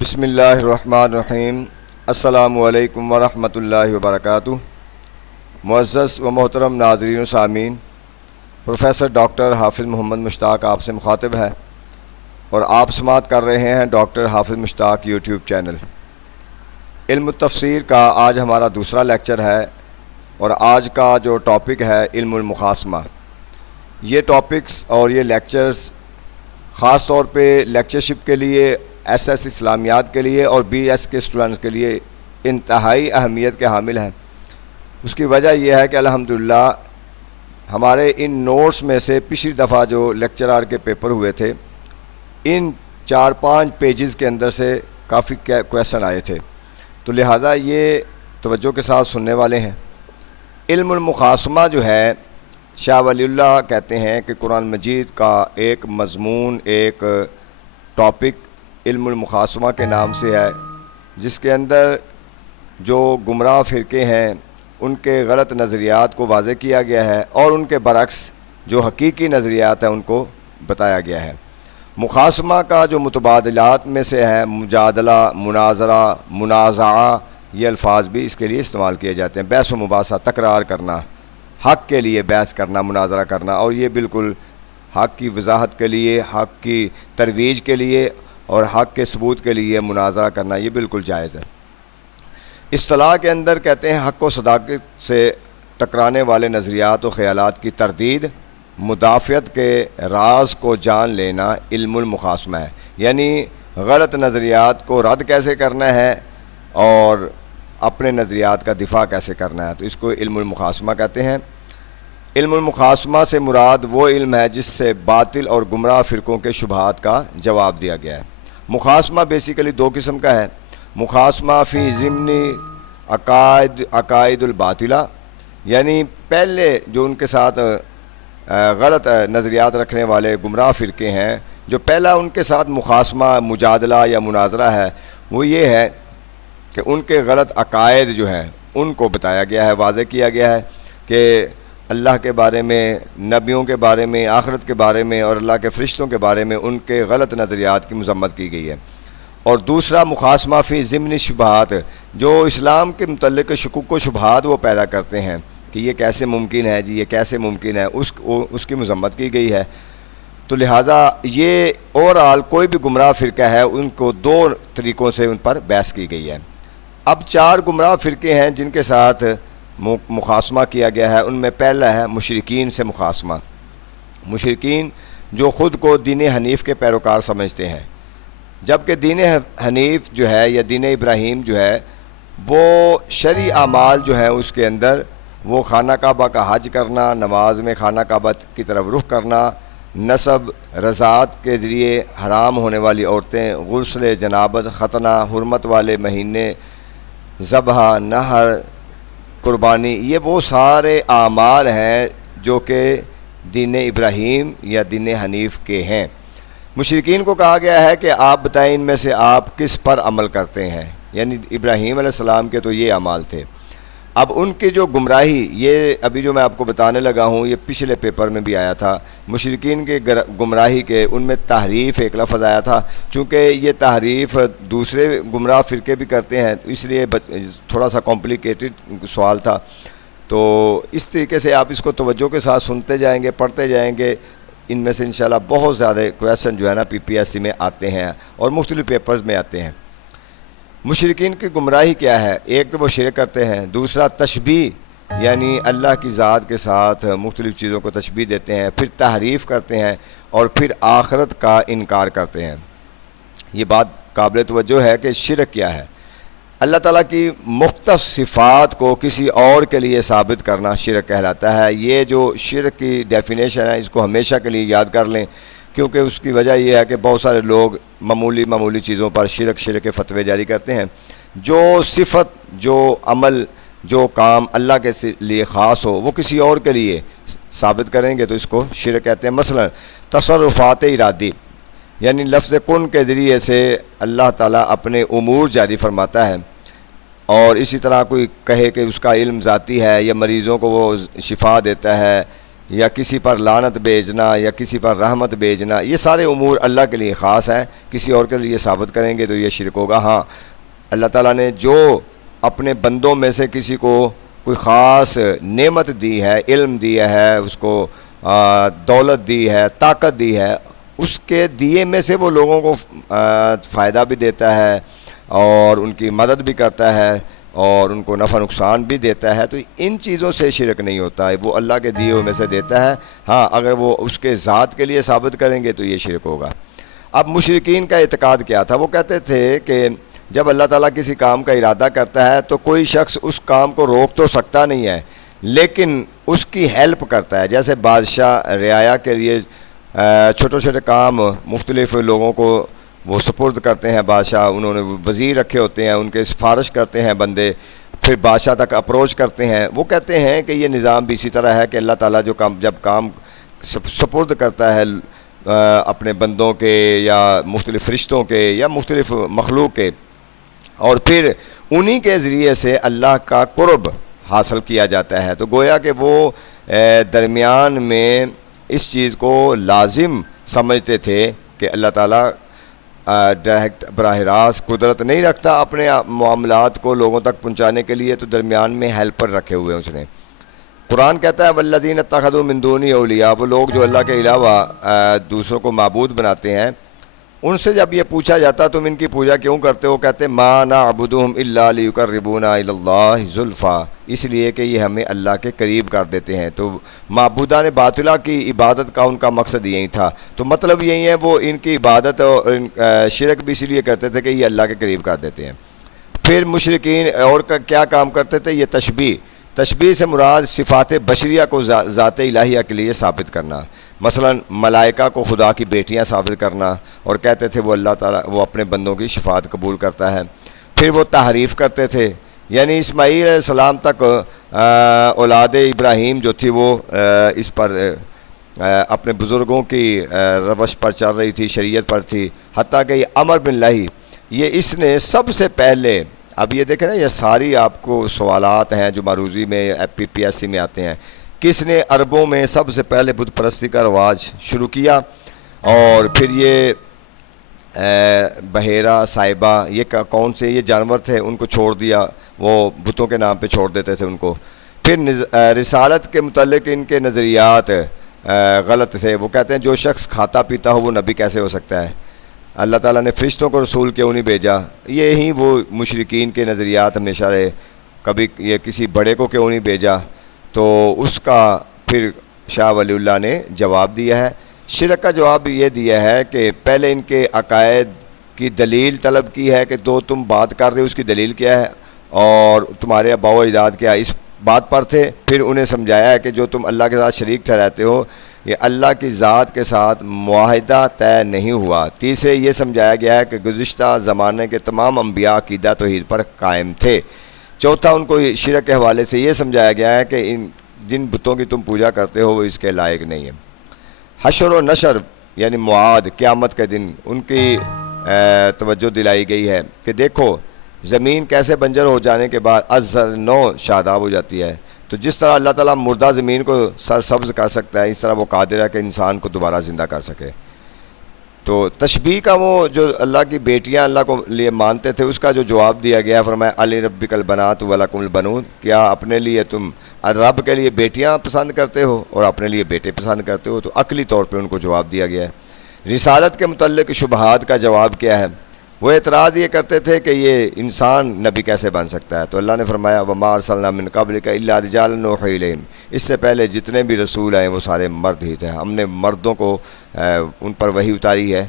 بسم اللہ الرحمن الرحیم۔ السلام علیکم ورحمۃ اللہ وبرکاتہ۔ معزز و محترم ناظرین و سامعین، پروفیسر ڈاکٹر حافظ محمد مشتاق آپ سے مخاطب ہے اور آپ سماعت کر رہے ہیں ڈاکٹر حافظ مشتاق یوٹیوب چینل۔ علم التفسیر کا آج ہمارا دوسرا لیکچر ہے اور آج کا جو ٹاپک ہے علم المخاصمہ۔ یہ ٹاپکس اور یہ لیکچرز خاص طور پہ لیکچرشپ کے لیے، ایس ایس اسلامیات کے لیے اور بی ایس کے اسٹوڈنٹس کے لیے انتہائی اہمیت کے حامل ہیں۔ اس کی وجہ یہ ہے کہ الحمدللہ ہمارے ان نوٹس میں سے پچھلی دفعہ جو لیکچرار کے پیپر ہوئے تھے، ان 4-5 پیجز کے اندر سے کافی کویسچن آئے تھے، تو لہٰذا یہ توجہ کے ساتھ سننے والے ہیں۔ علم المخاصمہ جو ہے، شاہ ولی اللہ کہتے ہیں کہ قرآن مجید کا ایک مضمون، ایک ٹاپک علم المخاصمہ کے نام سے ہے، جس کے اندر جو گمراہ فرقے ہیں ان کے غلط نظریات کو واضح کیا گیا ہے اور ان کے برعکس جو حقیقی نظریات ہیں ان کو بتایا گیا ہے۔ مخاصمہ کا جو متبادلات میں سے ہے، مجادلہ، مناظرہ، منازعہ، یہ الفاظ بھی اس کے لیے استعمال کیے جاتے ہیں۔ بحث و مباحثہ، تکرار کرنا، حق کے لیے بحث کرنا، مناظرہ کرنا، اور یہ بالکل حق کی وضاحت کے لیے، حق کی ترویج کے لیے اور حق کے ثبوت کے لیے مناظرہ کرنا یہ بالکل جائز ہے۔ اصطلاح کے اندر کہتے ہیں حق و صداقت سے ٹکرانے والے نظریات و خیالات کی تردید، مدافعت کے راز کو جان لینا علم المخاصمہ ہے، یعنی غلط نظریات کو رد کیسے کرنا ہے اور اپنے نظریات کا دفاع کیسے کرنا ہے، تو اس کو علم المخاصمہ کہتے ہیں۔ علم المخاصمہ سے مراد وہ علم ہے جس سے باطل اور گمراہ فرقوں کے شبہات کا جواب دیا گیا ہے۔ مخاصمہ بیسیکلی 2 قسم کا ہے۔ مخاصمہ فی ضمنی عقائد الباطلہ، یعنی پہلے جو ان کے ساتھ غلط نظریات رکھنے والے گمراہ فرقے ہیں، جو پہلا ان کے ساتھ مخاصمہ، مجادلہ یا مناظرہ ہے، وہ یہ ہے کہ ان کے غلط عقائد جو ہیں ان کو بتایا گیا ہے، واضح کیا گیا ہے کہ اللہ کے بارے میں، نبیوں کے بارے میں، آخرت کے بارے میں اور اللہ کے فرشتوں کے بارے میں ان کے غلط نظریات کی مذمت کی گئی ہے۔ اور دوسرا مخاصمہ فی ضمنی شبہات، جو اسلام کے متعلق شکوک و شبہات وہ پیدا کرتے ہیں کہ یہ کیسے ممکن ہے جی، یہ کیسے ممکن ہے، اس کی مذمت کی گئی ہے۔ تو لہٰذا یہ اوورآل کوئی بھی گمراہ فرقہ ہے ان کو 2 طریقوں سے ان پر بحث کی گئی ہے۔ اب 4 گمراہ فرقے ہیں جن کے ساتھ مخاصمہ کیا گیا ہے۔ ان میں پہلا ہے مشرکین سے مخاصمہ۔ مشرکین جو خود کو دین حنیف کے پیروکار سمجھتے ہیں، جبکہ دین حنیف جو ہے یا دین ابراہیم جو ہے، وہ شرعی اعمال جو ہیں اس کے اندر وہ خانہ کعبہ کا حج کرنا، نماز میں خانہ کعبہ کی طرف رخ کرنا، نسب رضاعت کے ذریعے حرام ہونے والی عورتیں، غسل جنابت، ختنہ، حرمت والے مہینے، ذبح، نحر، قربانی، یہ وہ سارے اعمال ہیں جو کہ دین ابراہیم یا دین حنیف کے ہیں۔ مشرکین کو کہا گیا ہے کہ آپ بتائیں ان میں سے آپ کس پر عمل کرتے ہیں، یعنی ابراہیم علیہ السلام کے تو یہ اعمال تھے۔ اب ان کی جو گمراہی، یہ ابھی جو میں آپ کو بتانے لگا ہوں یہ پچھلے پیپر میں بھی آیا تھا، مشرکین کے گمراہی کے ان میں تحریف ایک لفظ آیا تھا، چونکہ یہ تحریف دوسرے گمراہ فرقے بھی کرتے ہیں، اس لیے تھوڑا سا کمپلیکیٹڈ سوال تھا۔ تو اس طریقے سے آپ اس کو توجہ کے ساتھ سنتے جائیں گے، پڑھتے جائیں گے، ان میں سے انشاءاللہ بہت زیادہ کویسچن جو ہے نا PPSC میں آتے ہیں اور مختلف پیپرز میں آتے ہیں۔ مشرکین کی گمراہی کیا ہے؟ ایک تو وہ شرک کرتے ہیں، دوسرا تشبیہ، یعنی اللہ کی ذات کے ساتھ مختلف چیزوں کو تشبیہ دیتے ہیں، پھر تحریف کرتے ہیں اور پھر آخرت کا انکار کرتے ہیں۔ یہ بات قابل توجہ ہے کہ شرک کیا ہے؟ اللہ تعالیٰ کی مختص صفات کو کسی اور کے لیے ثابت کرنا شرک کہلاتا ہے۔ یہ جو شرک کی ڈیفینیشن ہے اس کو ہمیشہ کے لیے یاد کر لیں، کیونکہ اس کی وجہ یہ ہے کہ بہت سارے لوگ معمولی چیزوں پر شرک کے فتوے جاری کرتے ہیں۔ جو صفت، جو عمل، جو کام اللہ کے لیے خاص ہو وہ کسی اور کے لیے ثابت کریں گے تو اس کو شرک کہتے ہیں۔ مثلا تصرفات ارادی، یعنی لفظ کن کے ذریعے سے اللہ تعالیٰ اپنے امور جاری فرماتا ہے، اور اسی طرح کوئی کہے کہ اس کا علم ذاتی ہے یا مریضوں کو وہ شفا دیتا ہے یا کسی پر لعنت بھیجنا یا کسی پر رحمت بھیجنا، یہ سارے امور اللہ کے لیے خاص ہیں، کسی اور کے لیے ثابت کریں گے تو یہ شرک ہوگا۔ ہاں، اللہ تعالیٰ نے جو اپنے بندوں میں سے کسی کو کوئی خاص نعمت دی ہے، علم دیا ہے، اس کو دولت دی ہے، طاقت دی ہے، اس کے دیے میں سے وہ لوگوں کو فائدہ بھی دیتا ہے اور ان کی مدد بھی کرتا ہے اور ان کو نفع نقصان بھی دیتا ہے، تو ان چیزوں سے شرک نہیں ہوتا ہے، وہ اللہ کے دیے ہوئے میں سے دیتا ہے۔ ہاں، اگر وہ اس کے ذات کے لیے ثابت کریں گے تو یہ شرک ہوگا۔ اب مشرکین کا اعتقاد کیا تھا؟ وہ کہتے تھے کہ جب اللہ تعالیٰ کسی کام کا ارادہ کرتا ہے تو کوئی شخص اس کام کو روک تو سکتا نہیں ہے، لیکن اس کی ہیلپ کرتا ہے۔ جیسے بادشاہ رعایا کے لیے چھوٹے چھوٹے کام مختلف لوگوں کو وہ سپرد کرتے ہیں، بادشاہ انہوں نے وزیر رکھے ہوتے ہیں، ان کے سفارش کرتے ہیں بندے، پھر بادشاہ تک اپروچ کرتے ہیں۔ وہ کہتے ہیں کہ یہ نظام بھی اسی طرح ہے کہ اللہ تعالیٰ جو جب کام سپرد کرتا ہے اپنے بندوں کے یا مختلف فرشتوں کے یا مختلف مخلوق کے، اور پھر انہی کے ذریعے سے اللہ کا قرب حاصل کیا جاتا ہے، تو گویا کہ وہ درمیان میں اس چیز کو لازم سمجھتے تھے کہ اللہ تعالیٰ ڈائریکٹ براہ راست قدرت نہیں رکھتا اپنے معاملات کو لوگوں تک پہنچانے کے لیے، تو درمیان میں ہیلپر رکھے ہوئے ہیں اس نے۔ قرآن کہتا ہے والذین اتخذوا من دونہ اولیاء، وہ لوگ جو اللہ کے علاوہ دوسروں کو معبود بناتے ہیں، ان سے جب یہ پوچھا جاتا تم ان کی پوجا کیوں کرتے ہو، کہتے ما نعبدہم الا لیقربونا الی اللہ زلفا، اس لیے کہ یہ ہمیں اللہ کے قریب کر دیتے ہیں۔ تو معبودان باطلہ کی عبادت کا ان کا مقصد یہی تھا، تو مطلب یہی ہے وہ ان کی عبادت اور شرک بھی اس لیے کرتے تھے کہ یہ اللہ کے قریب کر دیتے ہیں۔ پھر مشرکین اور کیا کام کرتے تھے؟ یہ تشبیہ سے مراد صفات بشریہ کو ذات الہیہ کے لیے ثابت کرنا، مثلا ملائکہ کو خدا کی بیٹیاں ثابت کرنا، اور کہتے تھے وہ اللہ تعالیٰ وہ اپنے بندوں کی شفاعت قبول کرتا ہے۔ پھر وہ تحریف کرتے تھے، یعنی اسماعیل علیہ السلام تک اولاد ابراہیم جو تھی وہ اس پر اپنے بزرگوں کی روش پر چل رہی تھی، شریعت پر تھی، حتیٰ کہ یہ عمر بن لہی، یہ اس نے سب سے پہلے، اب یہ دیکھیں نا، یہ ساری آپ کو سوالات ہیں جو معروضی میں PPSC میں آتے ہیں، کس نے عربوں میں سب سے پہلے بت پرستی کا رواج شروع کیا، اور پھر یہ بحیرہ صاحبہ یہ کون سے یہ جانور تھے، ان کو چھوڑ دیا، وہ بتوں کے نام پہ چھوڑ دیتے تھے ان کو۔ پھر رسالت کے متعلق ان کے نظریات غلط تھے، وہ کہتے ہیں جو شخص کھاتا پیتا ہو وہ نبی کیسے ہو سکتا ہے، اللہ تعالیٰ نے فرشتوں کو رسول کیوں نہیں بھیجا، یہی وہ مشرکین کے نظریات ہمیشہ رہے، کبھی یہ کسی بڑے کو کیوں نہیں بھیجا، تو اس کا پھر شاہ ولی اللہ نے جواب دیا ہے۔ شرک کا جواب یہ دیا ہے کہ پہلے ان کے عقائد کی دلیل طلب کی ہے کہ جو تم بات کر رہے ہو اس کی دلیل کیا ہے، اور تمہارے آباء و اجداد کیا اس بات پر تھے، پھر انہیں سمجھایا ہے کہ جو تم اللہ کے ساتھ شریک ٹھہراتے ہو یہ اللہ کی ذات کے ساتھ معاہدہ طے نہیں ہوا۔ تیسرے یہ سمجھایا گیا ہے کہ گزشتہ زمانے کے تمام انبیاء عقیدہ توحید پر قائم تھے۔ چوتھا ان کو شرک کے حوالے سے یہ سمجھایا گیا ہے کہ جن بتوں کی تم پوجا کرتے ہو وہ اس کے لائق نہیں ہے۔ حشر و نشر یعنی معاد قیامت کے دن ان کی توجہ دلائی گئی ہے کہ دیکھو زمین کیسے بنجر ہو جانے کے بعد ازر نو شاداب ہو جاتی ہے، تو جس طرح اللہ تعالیٰ مردہ زمین کو سرسبز کر سکتا ہے، اس طرح وہ قادر ہے کہ انسان کو دوبارہ زندہ کر سکے۔ تو تشبیہ کا وہ جو اللہ کی بیٹیاں اللہ کو لیے مانتے تھے اس کا جو جواب دیا گیا، فرمایا علی ربک البنات ولکم البنون، کیا اپنے لیے تم رب کے لیے بیٹیاں پسند کرتے ہو اور اپنے لیے بیٹے پسند کرتے ہو، تو عقلی طور پہ ان کو جواب دیا گیا ہے۔ رسالت کے متعلق شبہات کا جواب کیا ہے؟ وہ اعتراض یہ کرتے تھے کہ یہ انسان نبی کیسے بن سکتا ہے، تو اللہ نے فرمایا وما ارسلنا من قبلک الا رجالا نوحی الیہم، اس سے پہلے جتنے بھی رسول آئے وہ سارے مرد ہی تھے، ہم نے مردوں کو ان پر وحی اتاری ہے۔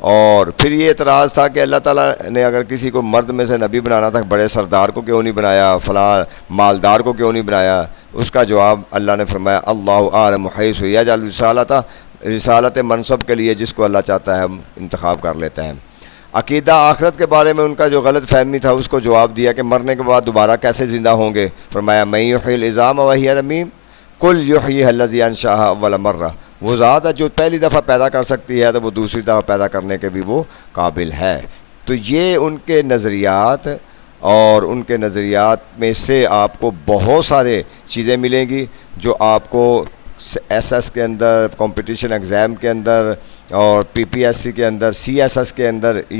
اور پھر یہ اعتراض تھا کہ اللہ تعالیٰ نے اگر کسی کو مرد میں سے نبی بنانا تھا بڑے سردار کو کیوں نہیں بنایا، فلاں مالدار کو کیوں نہیں بنایا، اس کا جواب اللہ نے فرمایا اللہ اعلم حیث یجعل رسالت منصب کے لیے جس کو اللہ چاہتا ہے ہم انتخاب کر لیتے ہیں۔ عقیدہ آخرت کے بارے میں ان کا جو غلط فہمی تھا اس کو جواب دیا کہ مرنے کے بعد دوبارہ کیسے زندہ ہوں گے، فرمایا من یحیی العظام وہی رمیم قل یحییھا الذی انشأھا اول مرہ، وہ ذات ہے جو پہلی دفعہ پیدا کر سکتی ہے تو وہ دوسری دفعہ پیدا کرنے کے بھی وہ قابل ہے۔ تو یہ ان کے نظریات، اور ان کے نظریات میں سے آپ کو بہت سارے چیزیں ملیں گی جو آپ کو ایس ایس کے اندر، کمپٹیشن ایگزام کے اندر، اور پی پی ایس سی کے اندر، سی ایس ایس کے اندر